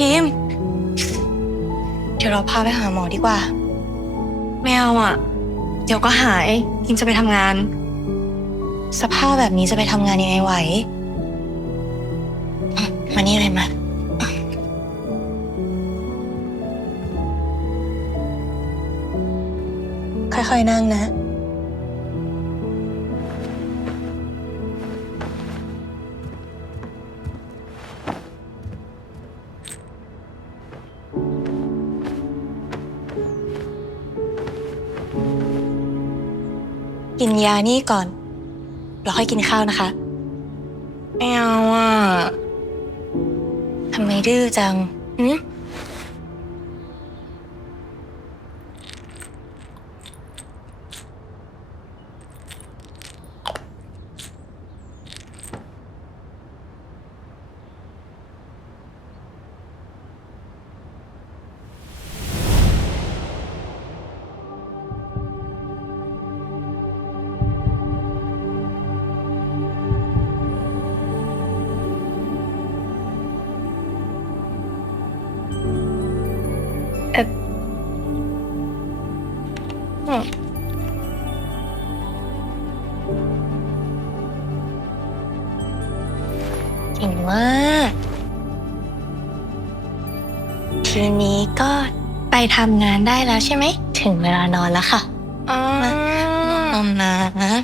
พิมพ์ เดี๋ยวเราพาไปหาหมอดีกว่า ไม่เอาอะ เดี๋ยวก็หาย พิมจะไปทำงาน สภาพแบบนี้จะไปทำงานยังไงไหวอืมมานี่เลยมา ค่อยๆนั่งนะ กินยานี่ก่อนแล้วค่อยกินข้าวนะคะ ไม่เอาอะทำไมดื้อจังหืม เก่งมากทีนี้ก็ไปทำงานได้แล้วใช่ไหม ถึงเวลานอนแล้วค่ะอ่านอนนะ